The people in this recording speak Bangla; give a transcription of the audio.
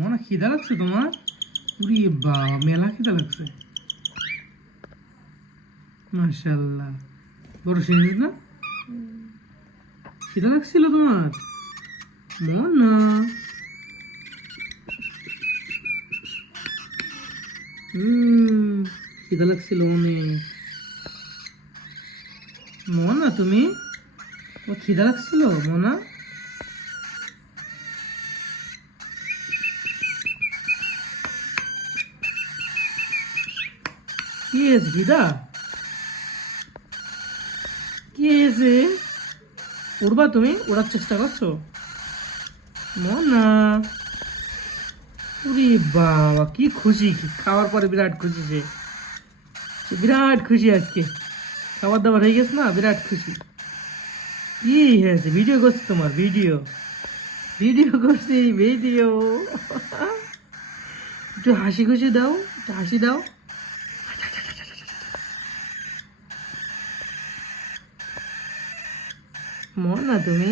মনে খিদা লাগছে তোমার? উরি বাবা, মেলা খিদা লাগছে। মাশাআল্লাহ, বড় সিরিজ না? খিদা লাগছিল তোমার? মনা, খিদা লাগছিল অনেক। মনা তুমি, ও খিদা লাগছিল মনা? কি হয়েছে খিদা? কি হয়েছে? উড়বা তুমি? উড়ার চেষ্টা করছো মনা? উরি বাবা, কি খুশি! খাওয়ার পরে বিরাট খুশি সে। সে বিরাট খুশি আজকে। খাবার দাবার হয়ে গেছে না, বিরাট খুশি। কি হয়েছে? ভিডিও করছি তোমার, ভিডিও ভিডিও করছি, ভিডিও। একটু হাসি খুশি দাও, একটু হাসি দাও। মন না তুমি?